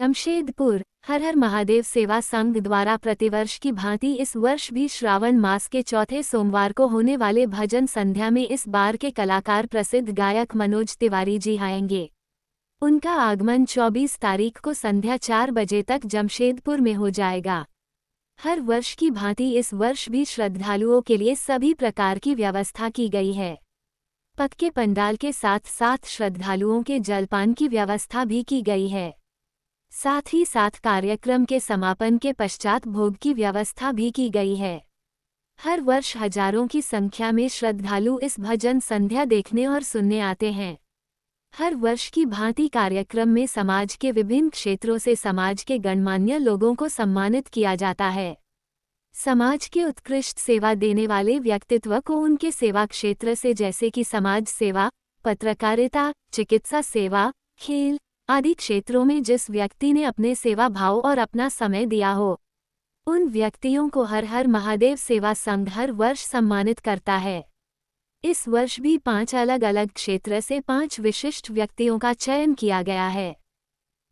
जमशेदपुर हर हर महादेव सेवा संघ द्वारा प्रतिवर्ष की भांति इस वर्ष भी श्रावण मास के चौथे सोमवार को होने वाले भजन संध्या में इस बार के कलाकार प्रसिद्ध गायक मनोज तिवारी जी आएंगे। उनका आगमन 24 तारीख को संध्या 4 बजे तक जमशेदपुर में हो जाएगा। हर वर्ष की भांति इस वर्ष भी श्रद्धालुओं के लिए सभी प्रकार की व्यवस्था की गई है। पक्के पंडाल के साथ साथ श्रद्धालुओं के जलपान की व्यवस्था भी की गई है। साथ ही साथ कार्यक्रम के समापन के पश्चात भोग की व्यवस्था भी की गई है। हर वर्ष हजारों की संख्या में श्रद्धालु इस भजन संध्या देखने और सुनने आते हैं। हर वर्ष की भांति कार्यक्रम में समाज के विभिन्न क्षेत्रों से समाज के गणमान्य लोगों को सम्मानित किया जाता है। समाज के उत्कृष्ट सेवा देने वाले व्यक्तित्व को उनके सेवा क्षेत्र से जैसे कि समाज सेवा, पत्रकारिता, चिकित्सा सेवा, खेल आदि क्षेत्रों में जिस व्यक्ति ने अपने सेवा भाव और अपना समय दिया हो, उन व्यक्तियों को हर हर महादेव सेवा संघ हर वर्ष सम्मानित करता है। इस वर्ष भी 5 अलग अलग क्षेत्र से 5 विशिष्ट व्यक्तियों का चयन किया गया है।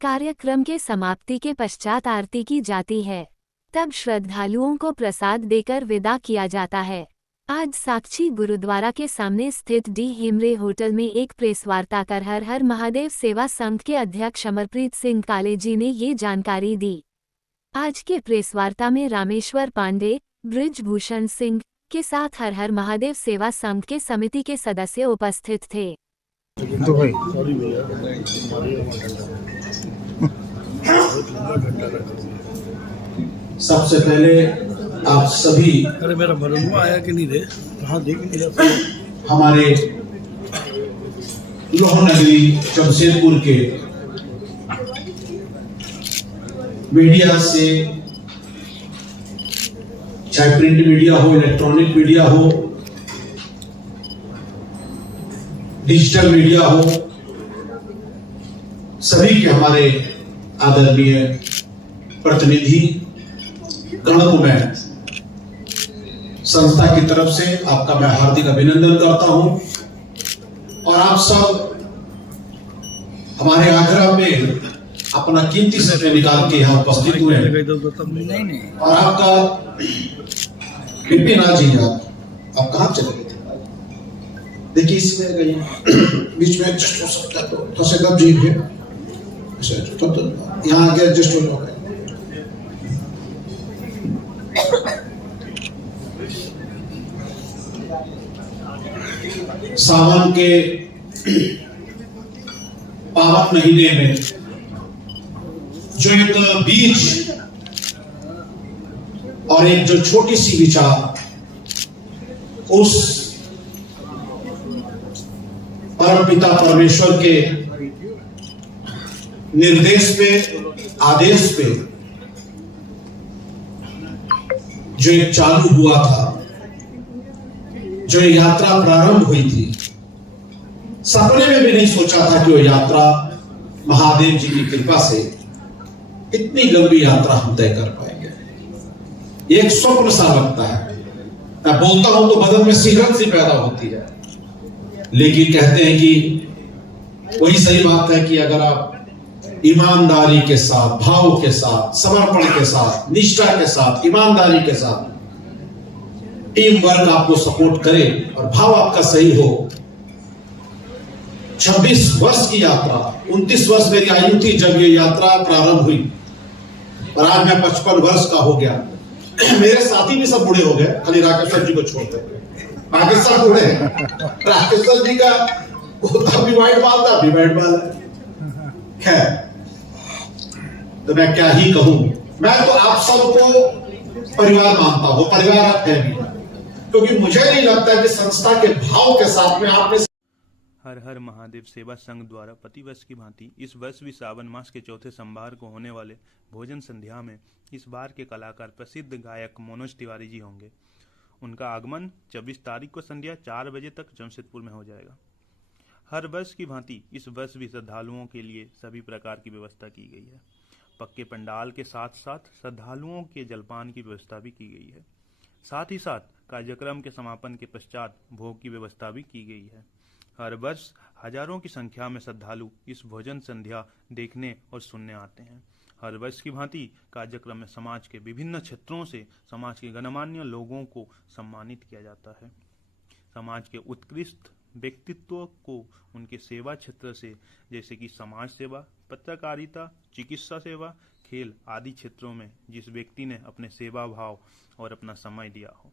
कार्यक्रम के समाप्ति के पश्चात आरती की जाती है, तब श्रद्धालुओं को प्रसाद देकर विदा किया जाता है। आज साक्षी गुरुद्वारा के सामने स्थित डी हिमरे होटल में एक प्रेस वार्ता कर हर हर महादेव सेवा संघ के अध्यक्ष अमरप्रीत सिंह काले जी ने ये जानकारी दी। आज के प्रेस वार्ता में रामेश्वर पांडे, ब्रिजभूषण सिंह के साथ हर हर महादेव सेवा संघ के समिति के सदस्य उपस्थित थे। सबसे पहले आप सभी अरे मेरा बरनुआ आया कि नहीं रे? कहाँ देख लिया? हमारे लोह नगरी जमशेदपुर के मीडिया से, चाहे प्रिंट मीडिया हो, इलेक्ट्रॉनिक मीडिया हो, डिजिटल मीडिया हो, सभी के हमारे आदरणीय प्रतिनिधि गण को मैं संस्था की तरफ से आपका मैं हार्दिक अभिनंदन करता हूं। और आप सब हमारे आग्रह में अपना कीमती समय निकाल के यहाँ उपस्थित हुए हैं। और आपका विपिन जी, आप कहाँ चले गए थे? देखिए इसमें गई बीच में एडजस्ट हो सकता है, तो थोड़ा सा जी है तो यहाँ आगे एडजस्ट हो गए। सावन के पावन महीने में जो एक बीज और एक जो छोटी सी विचार उस परमपिता परमेश्वर के निर्देश पे, आदेश पे जो एक चालू हुआ था, जो यात्रा प्रारंभ हुई थी, सपने में भी नहीं सोचा था कि वो यात्रा महादेव जी की कृपा से इतनी लंबी यात्रा हम तय कर पाएंगे। एक स्वप्न सा लगता है। मैं बोलता हूं तो बदन में सिहरन सी पैदा होती है, लेकिन कहते हैं कि वही सही बात है कि अगर आप ईमानदारी के साथ, भाव के साथ, समर्पण के साथ, निष्ठा के साथ, ईमानदारी के साथ टीम वर्क आपको सपोर्ट करे और भाव आपका सही हो, 26 वर्ष की यात्रा, 29 वर्ष मेरी आयु थी जब ये यात्रा प्रारंभ हुई और आज मैं 55 वर्ष का हो गया। मेरे साथी भी सब बूढ़े हो गए, खाली राकेश्वर जी को छोड़ते। बाकी सब बूढ़े हैं। राकेश्वर जी का अभी वाइट बाल था, अभी वाइट बाल है। खैर, तो मैं क्या ही कहूं। मैं तो आप सबको परिवार मानता हूं, परिवार है भी, क्योंकि मुझे नहीं लगता कि संस्था के भाव के साथ में आपने हर हर महादेव सेवा संघ द्वारा प्रतिवर्ष की भांति इस वर्ष भी सावन मास के चौथे सोमवार को होने वाले भोजन संध्या में इस बार के कलाकार प्रसिद्ध गायक मनोज तिवारी जी होंगे। उनका आगमन 24 तारीख को संध्या 4 बजे तक जमशेदपुर में हो जाएगा। हर वर्ष की भांति इस वर्ष भी श्रद्धालुओं के लिए सभी प्रकार की व्यवस्था की गई है। पक्के पंडाल के साथ साथ श्रद्धालुओं के जलपान की व्यवस्था भी की गई है। साथ ही साथ कार्यक्रम के समापन के पश्चात भोग की व्यवस्था भी की गई है। हर वर्ष हजारों की संख्या में श्रद्धालु इस भोजन संध्या देखने और सुनने आते हैं। हर वर्ष की भांति कार्यक्रम में समाज के विभिन्न क्षेत्रों से समाज के गणमान्य लोगों को सम्मानित किया जाता है। समाज के उत्कृष्ट व्यक्तित्व को उनके सेवा क्षेत्र से, जैसे कि समाज सेवा, पत्रकारिता, चिकित्सा सेवा, खेल आदि क्षेत्रों में जिस व्यक्ति ने अपने सेवा भाव और अपना समय दिया हो,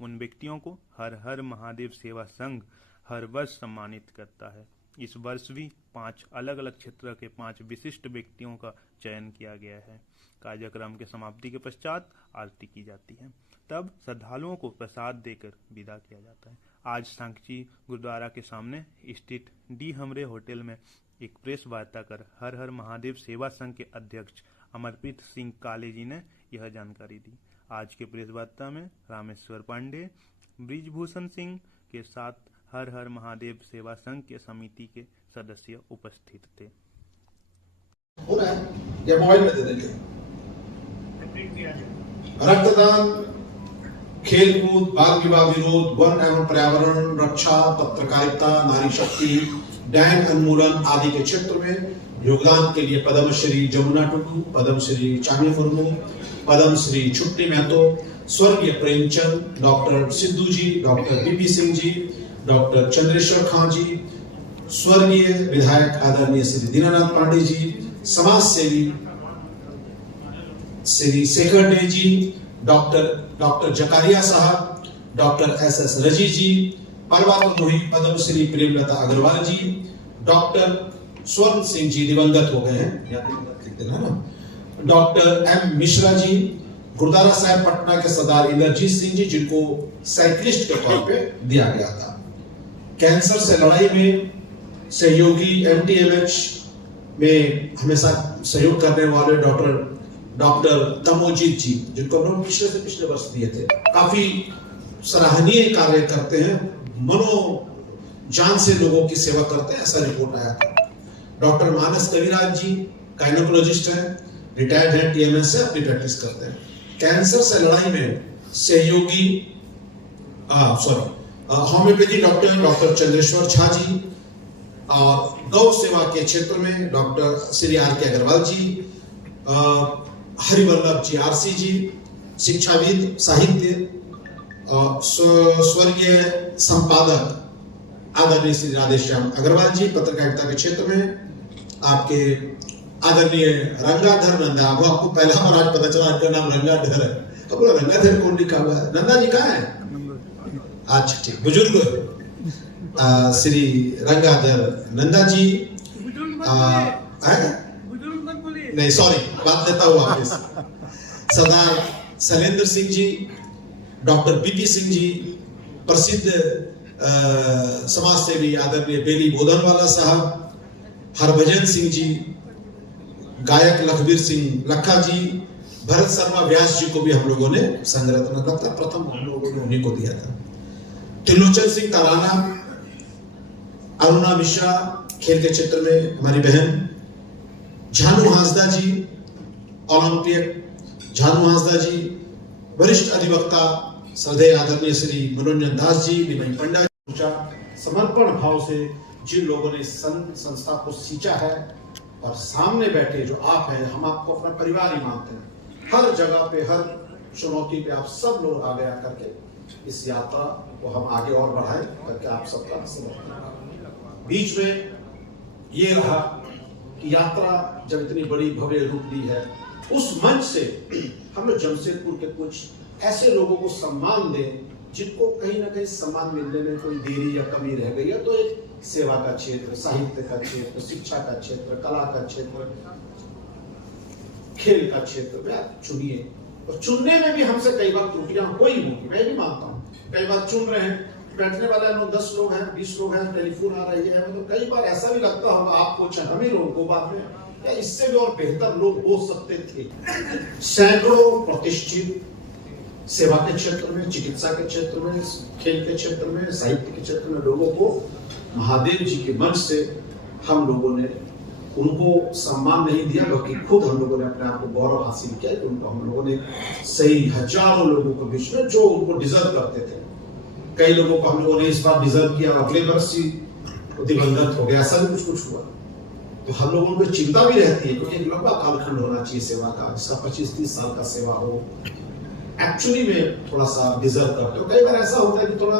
उन व्यक्तियों को हर हर महादेव सेवा संघ हर वर्ष सम्मानित करता है। इस वर्ष भी 5 अलग अलग क्षेत्र के 5 विशिष्ट व्यक्तियों का चयन किया गया है। कार्यक्रम के समाप्ति के पश्चात आरती की जाती है, तब श्रद्धालुओं को प्रसाद देकर विदा किया जाता है। आज सांची गुरुद्वारा के सामने स्थित डी हमरे होटल में एक प्रेस वार्ता कर हर हर महादेव सेवा संघ के अध्यक्ष अमरप्रीत सिंह काले जी ने यह जानकारी दी। आज के प्रेस वार्ता में रामेश्वर पांडे, ब्रिजभूषण सिंह के साथ हर हर महादेव सेवा संघ के समिति के सदस्य उपस्थित थे। हो रहा है या मोबाइल में दे देंगे। रक्तदान, खेलकूद, बाल विवाह विरोध, वन एवं पर्यावरण रक्षा, पत्रकारिता, नारी शक्ति, डैम उन्मूलन आदि के क्षेत्र में योगदान के लिए पद्मश्री जमुना टुडू, पद्मश्री चामी मुर्मू, पद्मश्री छुट्टी महतो, स्वर्गीय प्रेमचंद, डॉक्टर सिद्धू जी, doctor BP Singh ji, doctor Chandreshwar खां जी, स्वर्गीय विधायक आदरणीय श्री दीनानाथ पांडे जी, समाज सेवी श्री शेखर डे जी, डॉक्टर जकारिया साहब, डॉक्टर एस रजी जी, पर्वतोही पद्मश्री प्रेमलता अग्रवाल जी, डॉक्टर स्वर्ण सिंह जी दिवंगत हो गए हैं, डॉक्टर एम मिश्रा जी, गुरुद्वारा साहिब पटना के सरदार इंद्रजीत सिंह जी, जिनको साइक्लिस्ट के तौर पे दिया गया था। कैंसर से लड़ाई में सहयोगी एमटीएमएच में हमेशा सहयोग करने वाले डॉक्टर तमोजीत जी, जिनको हम पिछले से पिछले वर्ष दिए थे, काफी सराहनीय कार्य करते हैं, मनो जान से लोगों की सेवा करते हैं, ऐसा रिपोर्ट आया था। डॉक्टर मानस कविराज जी गायनोकोलॉजिस्ट हैं, रिटायर्ड हैं, टीएमएस से अपनी प्रैक्टिस करते हैं। कैंसर से लड़ाई में सहयोगी होम्योपैथी डॉक्टर चंद्रेश्वर झा जी, और गौ सेवा के क्षेत्र में डॉक्टर श्री आर के अग्रवाल जी, हरिवल्लभ जी आरसी जी, शिक्षाविद, साहित्य, स्वर्गीय संपादक आदरणीय श्री राधेश्याम अग्रवाल जी, पत्रकारिता के क्षेत्र में आपके आदरणीय रंगाधर नंदा। वो आपको पहला बार आज पता चला आपका नाम रंगाधर है, तो बोला रंगाधर कौन लिखा हुआ है? नंदा जी कहाँ है? अच्छा ठीक, बुजुर्ग श्री रंगाधर नंदा जी, नहीं सॉरी बात देता हूँ वापस, सरदार शैलेंद्र सिंह जी, डॉक्टर बीपी सिंह जी, प्रसिद्ध समाज सेवी आदरणीय बेली बोधनवाला साहब, हरभजन सिंह जी, गायक लखबीर सिंह लखा जी, भरत शर्मा व्यास जी को भी हम लोगों ने संघ रत्न लगता प्रथम हम लोगों ने उन्हीं को दिया था। त्रिलोचन सिंह ताराना, अरुणा मिश्रा खेल के क्षेत्र में हमारी बहन, झानू हांसदा जी ओलंपिक, झानू हांसदा जी, वरिष्ठ अधिवक्ता श्रद्धेय आदरणीय श्री मनोरंजन दास जी, निमई पंडा जी, समर्पण भाव से जिन लोगों ने संस्था को सींचा है, और सामने बैठे जो आप हैं, हम आपको अपना परिवार ही मानते हैं। हर जगह पे, हर चुनौती पे आप सब लोग आगे आकर के इस यात्रा को हम आगे और बढ़ाएं करके आप सबका समर्थन। बीच में ये रहा कि यात्रा जब इतनी बड़ी भव्य रूप ली है, उस मंच से हम लोग जमशेदपुर के कुछ ऐसे लोगों को सम्मान दें जिनको कहीं ना कहीं सम्मान मिलने में कोई देरी या कमी रह गई है। तो एक सेवा का क्षेत्र, साहित्य का क्षेत्र, शिक्षा का क्षेत्र, कला का क्षेत्र, खेल का क्षेत्र में आप चुनिए। और चुनने में भी हमसे कई बार त्रुटियां हुई होंगी, मैं भी मानता हूँ। कई बार चुन रहे हैं, बैठने वाले लोग 10 लोग हैं, 20 लोग हैं, टेलीफोन आ रही है, मतलब कई बार ऐसा भी लगता होगा आपको, चाहे हम ही लोगों को बाद में, या इससे भी और बेहतर लोग हो सकते थे। सैकड़ों प्रतिष्ठित सेवा के क्षेत्र में, चिकित्सा के क्षेत्र में, खेल के क्षेत्र में, साहित्य के क्षेत्र में लोगों को महादेव जी के मंच से हम लोगों ने उनको सम्मान नहीं दिया, बल्कि खुद हम लोगों ने अपने आप को गौरव हासिल किया कि उनको हम लोगों ने सही हजारों लोगों के बीच में जो उनको डिजर्व करते थे, कई लोगों को हम लोगों ने इस बार डिजर्व किया, अगले वर्ष ही वो दिवंगत हो गया, ऐसा भी कुछ हुआ। तो हम लोगों को चिंता भी रहती है, क्योंकि एक लंबा कालखंड होना चाहिए सेवा का, जिसका 25-30 साल का सेवा हो, एक्चुअली में थोड़ा सा डिजर्व करते हो। कई बार ऐसा होता है कि थोड़ा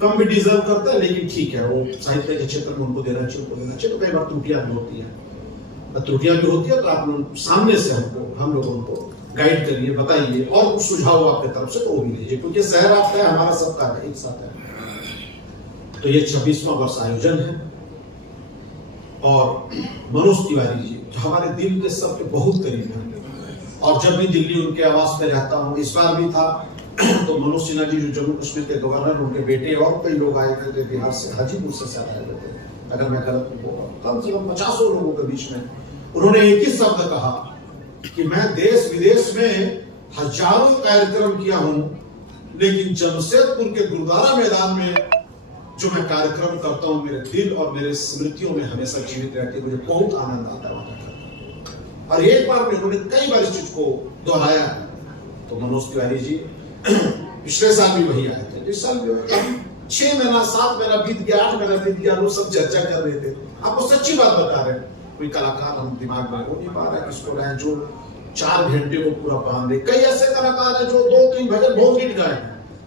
कम भी डिजर्व करता है, लेकिन ठीक है, वो साहित्य के क्षेत्र में उनको देना चाहिए, उनको देना चाहिए। तो कई बार त्रुटियां भी होती है, तो आप लोग सामने से हम लोगों को गाइड करिए, बताइए, और कुछ सुझाव आपके तरफ से तो वो भी लीजिए, क्योंकि शहर आपका है, हमारा सबका है, एक साथ है। तो ये 26वां वर्ष आयोजन है, और मनोज तिवारी जी जो हमारे दिल के सबके बहुत करीब हैं, और जब भी दिल्ली उनके आवास पे रहता हूँ, इस बार भी था, तो मनोज सिन्हा जी जो जम्मू कश्मीर के गवर्नर, उनके बेटे और कई लोग आए थे बिहार से, हाजीपुर से शायद आए थे, अगर मैं गलत हूँ, कम से कम 50 लोगों के बीच में उन्होंने एक ही शब्द कहा कि मैं देश विदेश में हजारों कार्यक्रम किया हूं, लेकिन जमशेदपुर के गुरुद्वारा मैदान में जो मैं कार्यक्रम करता हूं, मेरे दिल और मेरे स्मृतियों में हमेशा जीवित रहती है, मुझे बहुत आनंद आता है। और एक बार में उन्होंने कई बार इस चीज को दोहराया। तो मनोज तिवारी जी पिछले साल भी वही आए थे, इस साल भी 6 महीना 7 महीना बीत गया, 8 महीना बीत गया, लोग सब चर्चा कर रहे थे। आपको सच्ची बात बता रहे हैं, कोई कलाकार हम दिमाग में हो नहीं पा रहा है, किसको गाएं जो 4 घंटे को पूरा बांध दे। कई ऐसे कलाकार हैं जो 2-3 भजन बहुत हिट गाए,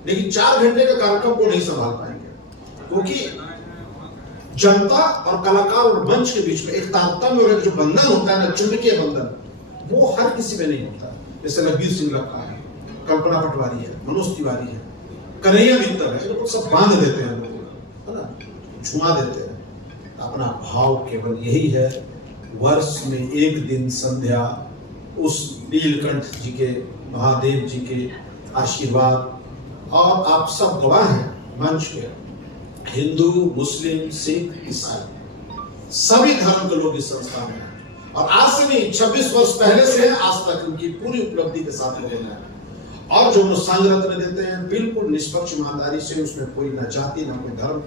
लेकिन 4 घंटे के कार्यक्रम को नहीं संभाल पाएंगे, क्योंकि जनता और कलाकार और मंच के बीच में एक तारतम्य और एक जो बंधन होता है ना, चुंबकीय बंधन, वो हर किसी में नहीं होता। जैसे रणवीर सिंह रखा है, कल्पना पटवारी है, मनोज तिवारी है, कन्हैया मित्तल है, लोग सब बांध देते हैं, है ना, झुमा देते हैं। अपना भाव केवल यही है, वर्ष में एक दिन संध्या उस नीलकंठ जी के, महादेव जी के आशीर्वाद, और आप सब गवाह हैं मंच पे, हिंदू, मुस्लिम, सिख, ईसाई, सभी धर्म के लोग इस संस्था में हैं। और आज से नहीं, 26 वर्ष पहले से है, आज तक उनकी पूरी उपलब्धि के साथ लोगों ने, और जो संघ रत्न देते हैं बिल्कुल निष्पक्ष ईमानदारी से, उसमें कोई ना जाति ना कोई धर्म